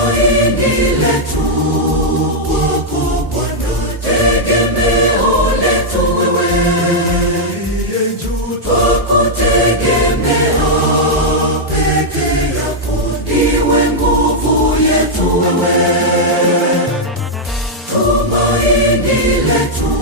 tumaini letu kwako Bwana, tegemeo letu wewe, twakutegemea peke yako, ndiwe nguvu yetu wewe, tumaini letu